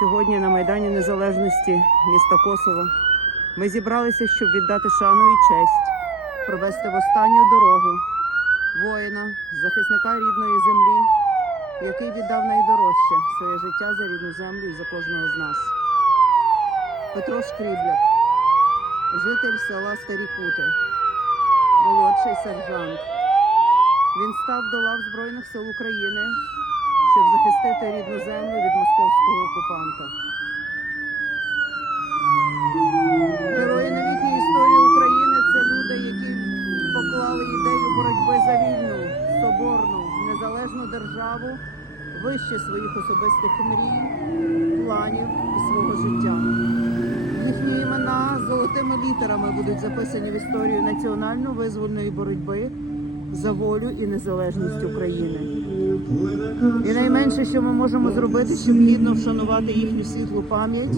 Сьогодні на Майдані Незалежності міста Косово ми зібралися, щоб віддати шану і честь, провести в останню дорогу воїна, захисника рідної землі, який віддав найдорожче своє життя за рідну землю і за кожного з нас. Петро Шкрібляк, житель села Старі Кути, молодший сержант. Він став до лав Збройних сил України, щоб захистити рідну землю від московського окупанта. Герої новітньої історії України це люди, які поклали ідею боротьби за вільну, соборну, незалежну державу вище своїх особистих мрій, планів і свого життя. Їхні імена золотими літерами будуть записані в історію національно-визвольної боротьби за волю і незалежність України. І найменше, що ми можемо зробити, щоб гідно вшанувати їхню світлу пам'ять,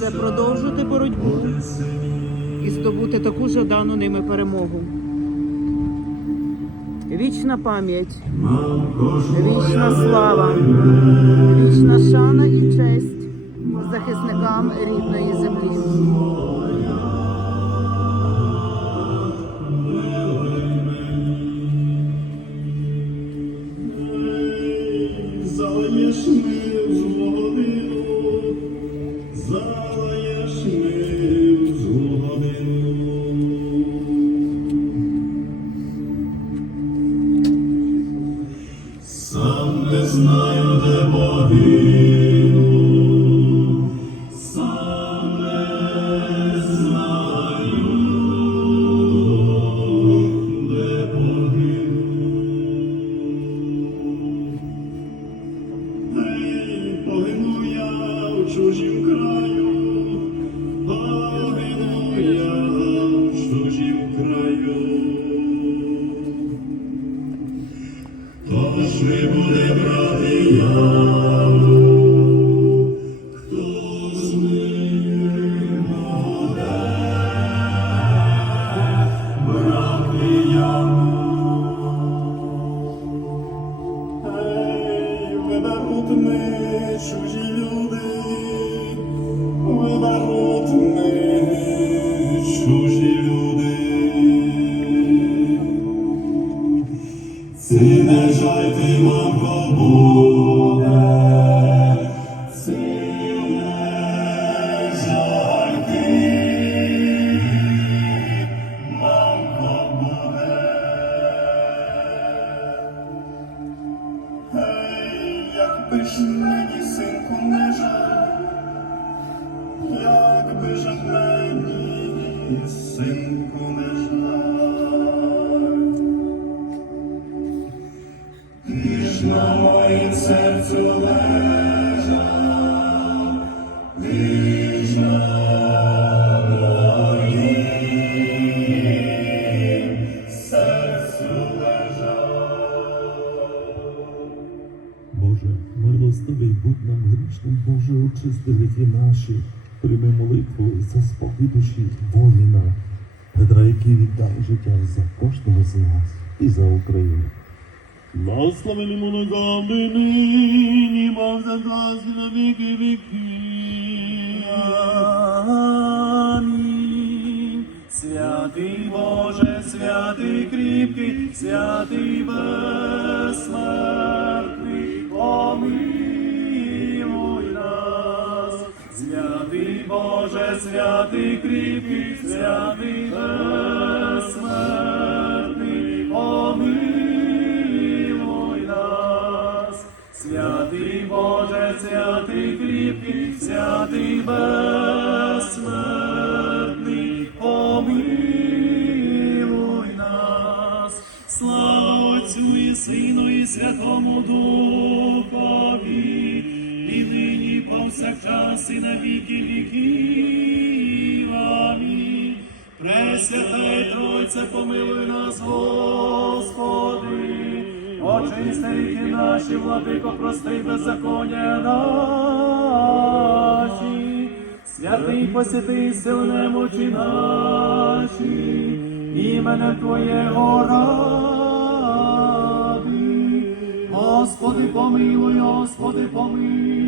це продовжити боротьбу і здобути таку жадану ними перемогу. Вічна пам'ять, вічна слава, вічна шана і честь захисникам рідної землі. Знаю, де могину, Боже, милостивий будь нам грішним, Боже, очисти гріхи наші, прийми молитву за спокій душі воїна, Петра, який віддав життя за кожного з нас і за Україну. Благословені моногами нині, мав заказ на віки віки. Святий Боже, святий кріпкий, святий безсмертний, Боже, святий кріпкий, святий безсмертний, помилуй нас. Святий Боже, святий кріпкий, святий безсмертний, помилуй нас. Слава Отцю і Сину і Святому і нині повсякчас і на віки віків. Амінь. Пресвятай Тройце, помилуй нас, Господи. Очисти ріки наші, владико, прости беззаконня наші. Святий посвятий сил немочі наші, іменем Твоєго ради. Господи, помилуй, Господи, помилуй.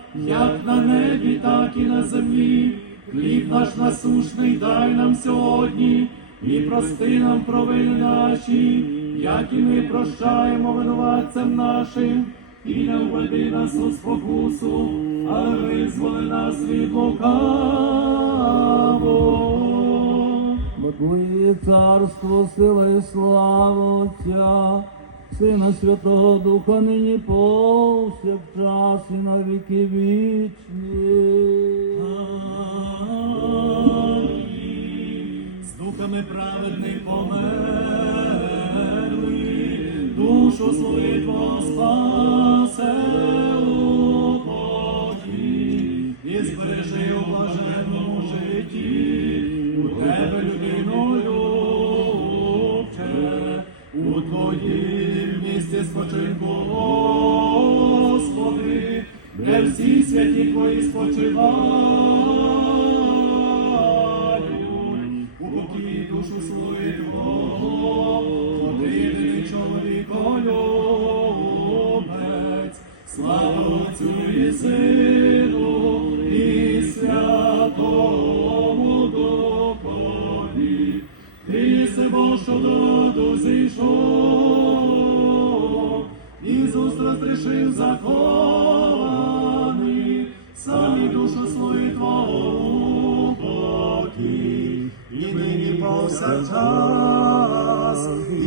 як на небі, так і на землі. Хліб наш насушний дай нам сьогодні, і прости нам провини наші, як і ми прощаємо винуватцям нашим, і не введи нас у спокусу, але визволи нас від лукавого. Бо Твоє царство, сила і Сина Святого Духа, нині повсякчас і на віки вічні. З духами праведних померли, душу свою Твого спасе у покій, і збережи у блаженному житті, у тебе людину любче, у Твоїм місці спочинку, Господи, де всі святі Твої спочивають, душу свою Твого покій, і нині повсякчас, і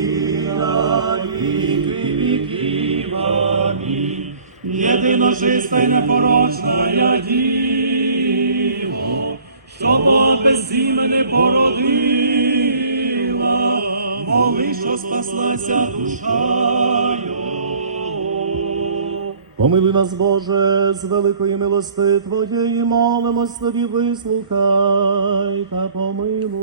на віки віків. Амінь. Єдиножиста й непорочна я діво, що без імени породила, моли, що спаслася душа. Помилуй нас, Боже, з великої милости Твоєї, молимось тобі, вислухай та помилуй.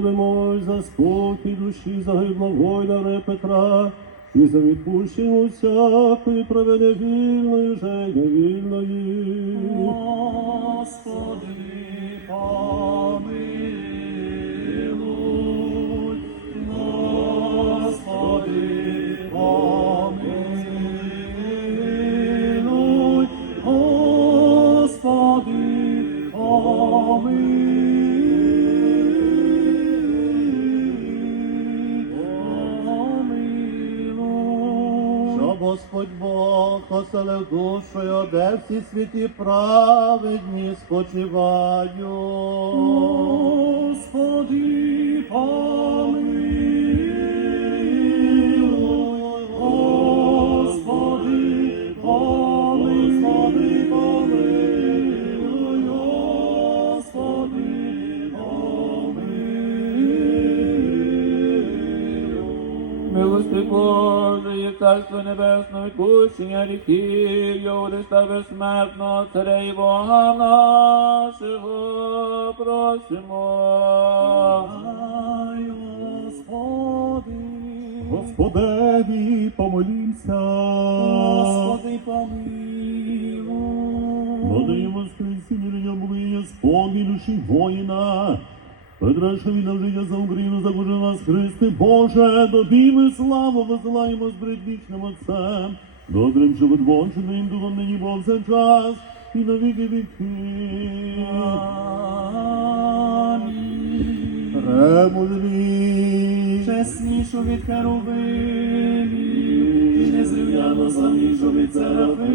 Молимось за спокій душі загиблого воїна Петра і за відпущення всякої провини вільної, вже невільної. Господи, Господь Бог оселив душою, де всі святі праведні спочивають. Царство Небесне, відпущення гріхів, його Христа безсмертного, Царя і Бога нашого, просимо. Ай, Господи, Господеві помолімся. Господи, помилуй. Воскресіння на ньому благословення спомні душі воїна. Петра, що він життя за Україну, за нас Христи, Боже, тобі ми славу висилаємо з предвічним Отцем, добрим животворченим духом нині повсякчас і на віки віки. Премудрі. Чеснішу від херовимів, і незрівняно славнішу від серафимів,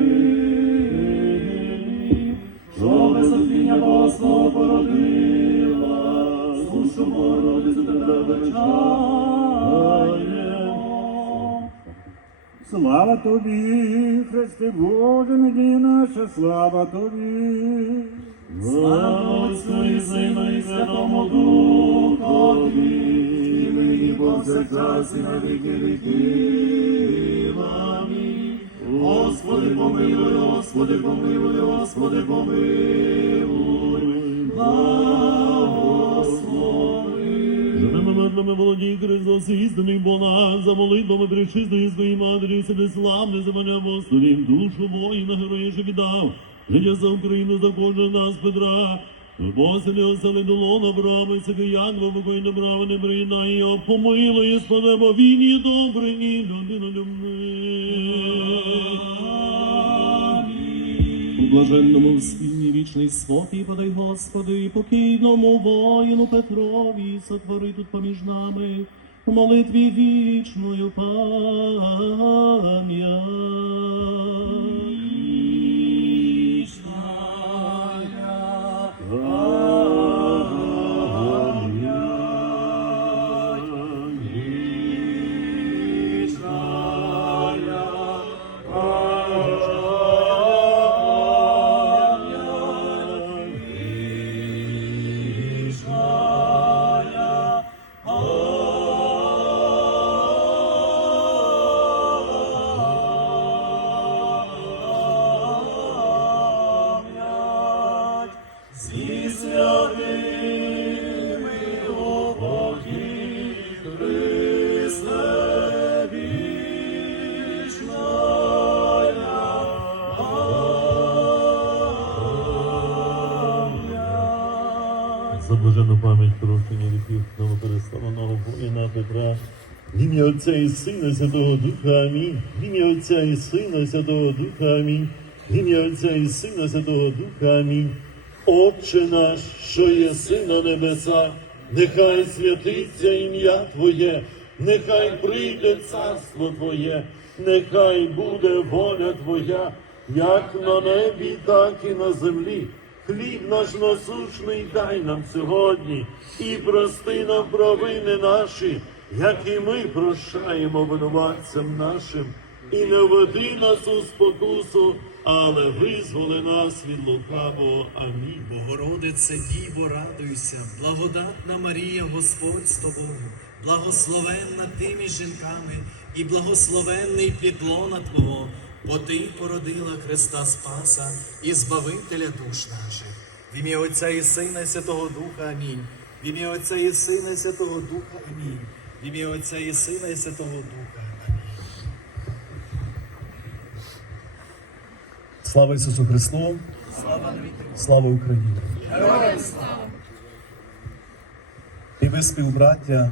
що без отління Богослов породив, Слава тобі, Христе Боже, надія наша, слава тобі. Слава Отцю і Сину і Святому Духові, і нині повсякчас і на віки віків. Господи, помилуй, Господи, помилуй, Господи, помилуй. Мирними володій Христос, істинний Бога, за молитвами причистої своїй матері, себе славне за мене апостолів, душу воїна, героя, що віддав, життя за Україну, за кожен нас, Петра, Посилі осели до лона брами, себе янва, покої добрава не приєднає, його помилує, Господи, бо він є добрий і людина У блаженному спільні вічний спокій подай Господи, і покійному воїну Петрові сотвори тут поміж нами молитві вічною пам'ять. Ім'я Отця і Сина Святого Духа Амінь. Ім'я Отця і Сина Святого Духа Амінь. В ім'я Отця і Сина Святого Духа Амінь. Отче наш, що єси на небесах, нехай святиться ім'я Твоє, нехай прийде царство Твоє, нехай буде воля Твоя, як на небі, так і на землі. Хліб наш насушний дай нам сьогодні, і прости нам провини наші, як і ми прощаємо винуватцям нашим, і не веди нас у спокусу, але визволи нас від лукавого. Амінь. Богородице Діво, радуйся, благодатна Марія, Господь з тобою, благословенна ти між жінками, і благословенний плідлона Твого, бо ти породила Христа Спаса і Збавителя душ наших. В ім'я Отця і Сина і Святого Духа Амінь. В ім'я Отця і Сина і Святого Духа Амінь. В ім'я Отця і Сина і Святого Духа. Слава Ісусу Христу! Слава Україні! І ви, співбраття,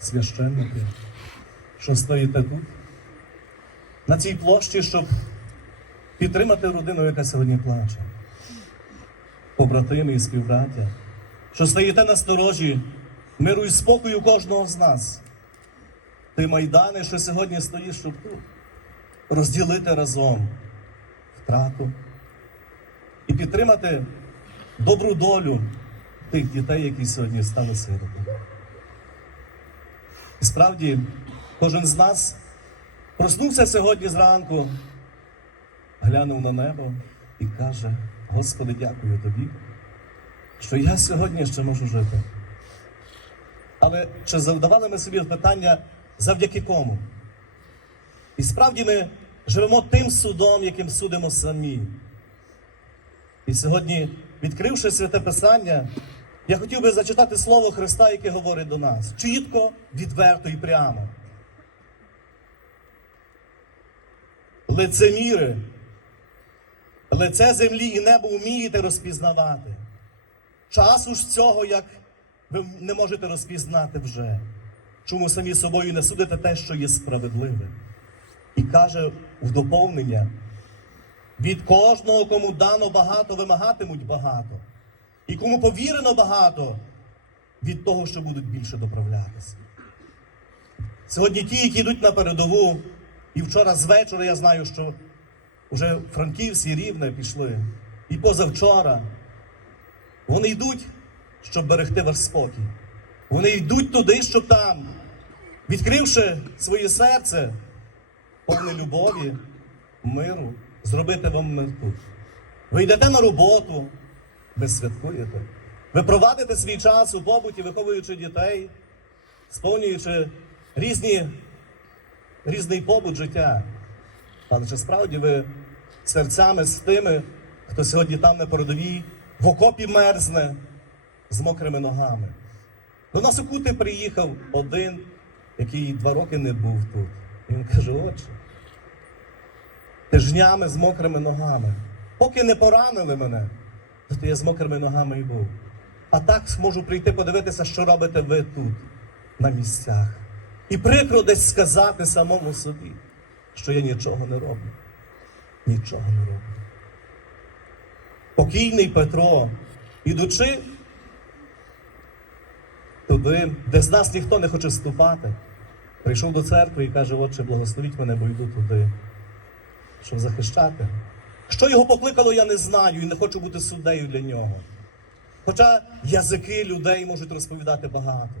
священники, що стоїте тут, на цій площі, щоб підтримати родину, яка сьогодні плаче. Побратими і співбраття, що стоїте на сторожі миру і спокою кожного з нас. Ти майдани, що сьогодні стоїш, щоб тут розділити разом втрату і підтримати добру долю тих дітей, які сьогодні стали сиротами. І справді, кожен з нас проснувся сьогодні зранку, глянув на небо і каже: Господи, дякую тобі, що я сьогодні ще можу жити. Але чи задавали ми собі питання, завдяки кому? І справді ми живемо тим судом, яким судимо самі. І сьогодні, відкривши святе Писання, я хотів би зачитати слово Христа, яке говорить до нас. Чітко, відверто і прямо. Лицеміри, лице землі і небо вмієте розпізнавати. Часу ж цього, як ви не можете розпізнати вже. Чому самі собою не судите те, що є справедливе. І каже в доповнення: від кожного, кому дано багато, вимагатимуть багато. І кому повірено багато, від того, що будуть більше доправлятися. Сьогодні ті, які йдуть на передову, і вчора з вечора я знаю, що вже франківці рівне пішли. І позавчора вони йдуть, щоб берегти ваш спокій. Вони йдуть туди, щоб там, відкривши своє серце, повне любові, миру, зробити вам мир тут. Ви йдете на роботу, ви святкуєте. Ви провадите свій час у побуті, виховуючи дітей, сповнюючи різні, різний побут життя. Але чи справді ви серцями з тими, хто сьогодні там на передовій, в окопі мерзне з мокрими ногами? До нас у Кути приїхав один, який два роки не був тут. І він каже: отче, тижнями з мокрими ногами. Поки не поранили мене, то я з мокрими ногами і був. А так можу прийти подивитися, що робите ви тут, на місцях. І прикро десь сказати самому собі, що я нічого не роблю. Нічого не роблю. Покійний Петро, ідучи туди, де з нас ніхто не хоче вступати, прийшов до церкви і каже, отче, благословіть мене, бо йду туди, щоб захищати. Що його покликало, я не знаю і не хочу бути суддею для нього. Хоча язики людей можуть розповідати багато.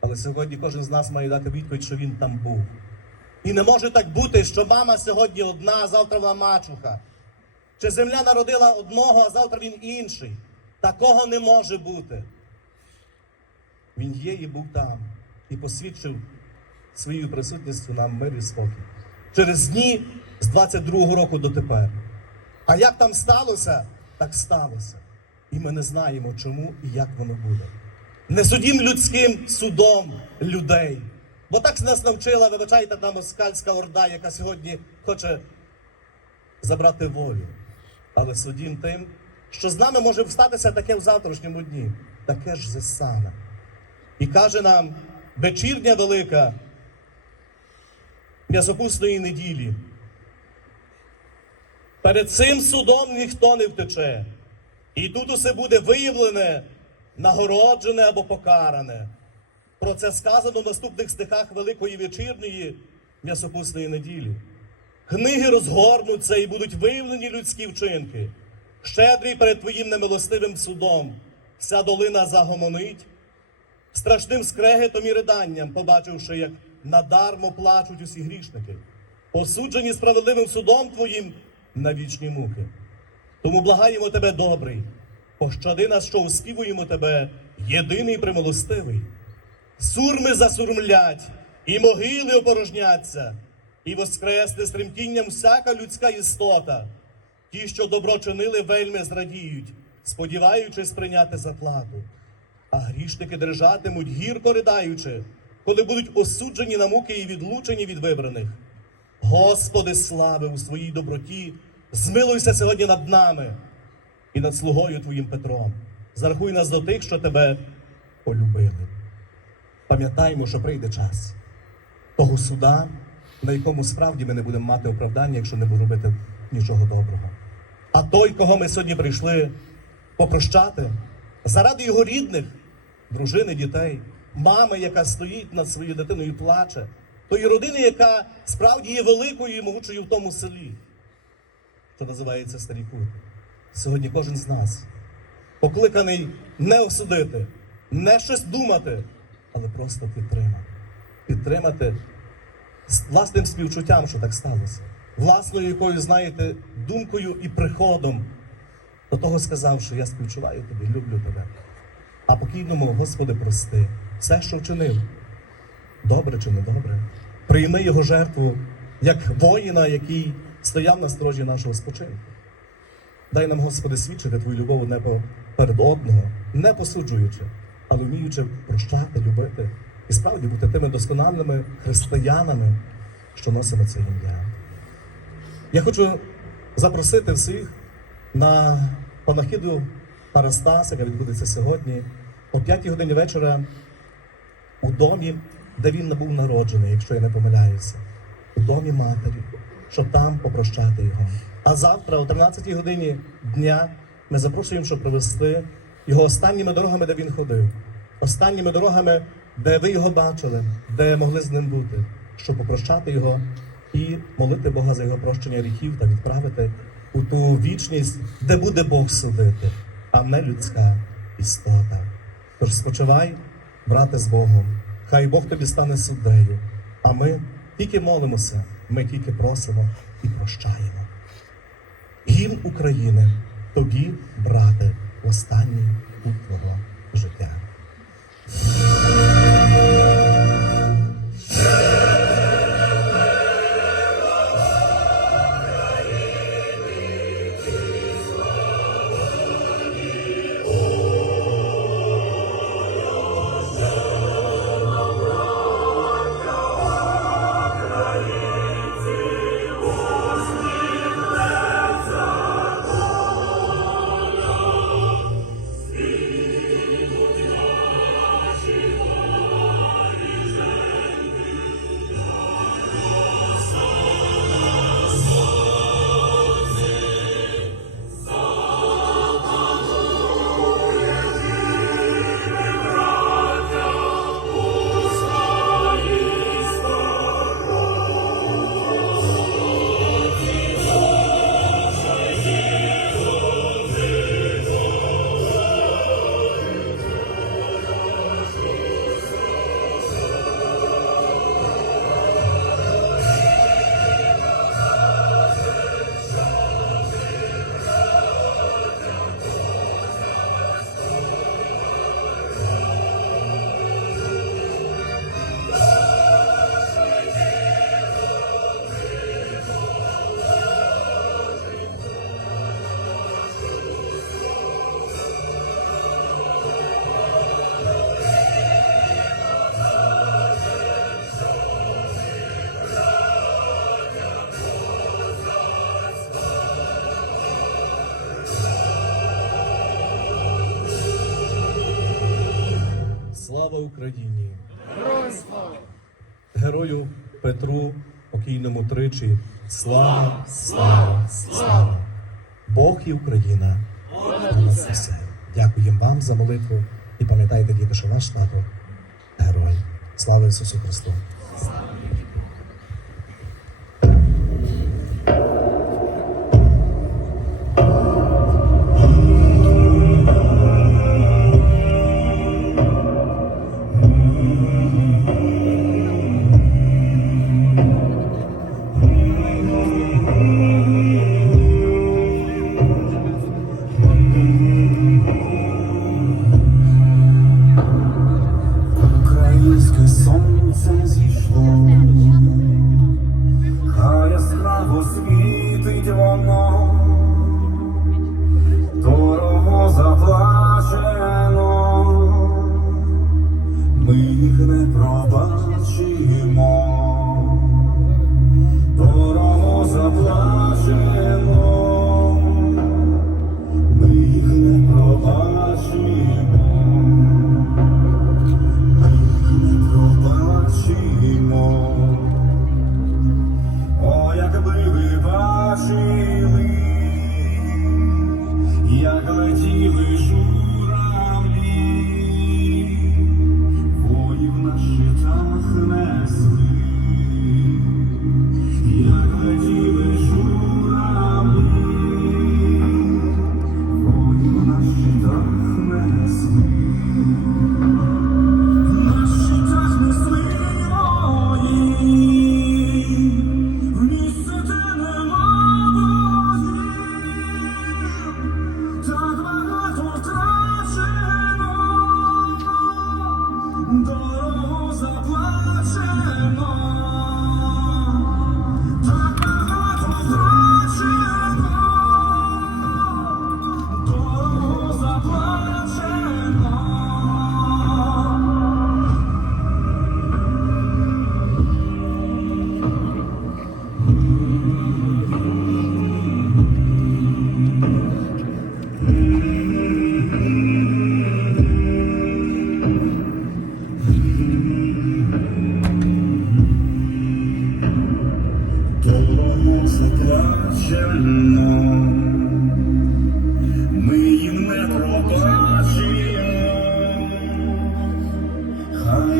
Але сьогодні кожен з нас має дати відповідь, що він там був. І не може так бути, що мама сьогодні одна, а завтра вона мачуха. Чи земля народила одного, а завтра він інший. Такого не може бути. Він є і був там, і посвідчив своєю присутністю нам мир і спокій. Через дні з 22-го року до тепер. А як там сталося, так сталося. І ми не знаємо, чому і як воно буде. Не судім людським судом людей. Бо так нас навчила, вибачайте, та москальська орда, яка сьогодні хоче забрати волю. Але судім тим, що з нами може статися таке в завтрашньому дні, таке ж саме. І каже нам вечірня велика м'ясопусної неділі. Перед цим судом ніхто не втече. І тут усе буде виявлене, нагороджене або покаране. Про це сказано в наступних стихах Великої вечірньої м'ясопусної неділі. Книги розгорнуться і будуть виявлені людські вчинки. Щедрий перед твоїм немилостивим судом, вся долина загомонить, страшним скрегетом і риданням, побачивши, як надармо плачуть усі грішники, осуджені справедливим судом твоїм на вічні муки. Тому благаємо тебе, добрий, пощади нас, що успівуємо тебе, єдиний примилостивий. Сурми засурмлять, і могили опорожняться, і воскресне з тремтінням всяка людська істота. Ті, що добро чинили, вельми зрадіють, сподіваючись прийняти заплату. А грішники держатимуть, гірко ридаючи, коли будуть осуджені на муки і відлучені від вибраних. Господи, слави у своїй доброті, змилуйся сьогодні над нами і над слугою Твоїм Петром. Зарахуй нас до тих, що тебе полюбили. Пам'ятаємо, що прийде час того суда, на якому справді ми не будемо мати оправдання, якщо не будемо робити нічого доброго. А той, кого ми сьогодні прийшли попрощати, заради його рідних, дружини, дітей, мами, яка стоїть над своєю дитиною і плаче, тої родини, яка справді є великою і могучою в тому селі, що називається Старі Кути. Сьогодні кожен з нас покликаний не осудити, не щось думати, але просто підтримати. Підтримати з власним співчуттям, що так сталося. Власною якою, знаєте, думкою і приходом до того сказав, що я співчуваю тобі, люблю тебе. А покійному, Господи, прости, все, що вчинив, добре чи недобре. Прийми його жертву як воїна, який стояв на сторожі нашого спочинку. Дай нам, Господи, свідчити Твою любов не перед одного, не посуджуючи, але вміючи прощати, любити і справді бути тими досконалими християнами, що носимо це ім'я. Я хочу запросити всіх на панахіду Парастаса, яка відбудеться сьогодні, о 5 годині вечора у домі, де він був народжений, якщо я не помиляюся, у домі матері, щоб там попрощати його. А завтра, о 13 годині дня, ми запрошуємо, щоб провести його останніми дорогами, де він ходив, останніми дорогами, де ви його бачили, де могли з ним бути, щоб попрощати його і молити Бога за його прощення гріхів та відправити у ту вічність, де буде Бог судити, а не людська істота. Тож спочивай брате з Богом. Хай Бог тобі стане суддею. А ми тільки молимося, ми тільки просимо і прощаємо. Гімн України, тобі, брате, останній путь твого життя. Україні! Герою Петру, покійному тричі. Слава, слава, слава! Бог і Україна. все. Дякуємо вам за молитву і пам'ятайте, діти, що ваш тато герой. Слава Ісусу Христу!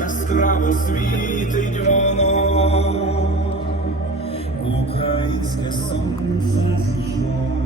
Яскраво світить воно, українське сонце зійшло.